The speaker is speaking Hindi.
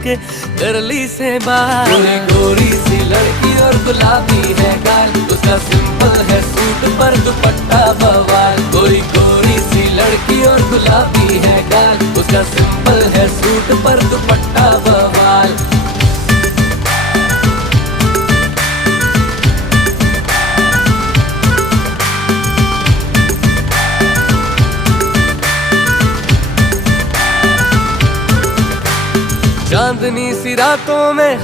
उसके करली से बाल। गोरी गोरी सी लड़की और गुलाबी है गाल, उसका सिंपल है सूट पर दुपट्टा बवाल। गोरी गोरी सी लड़की और गुलाबी है गाल, उसका सिंपल है सूट पर दुपट्टा बवाल। चांदनी सी रातों में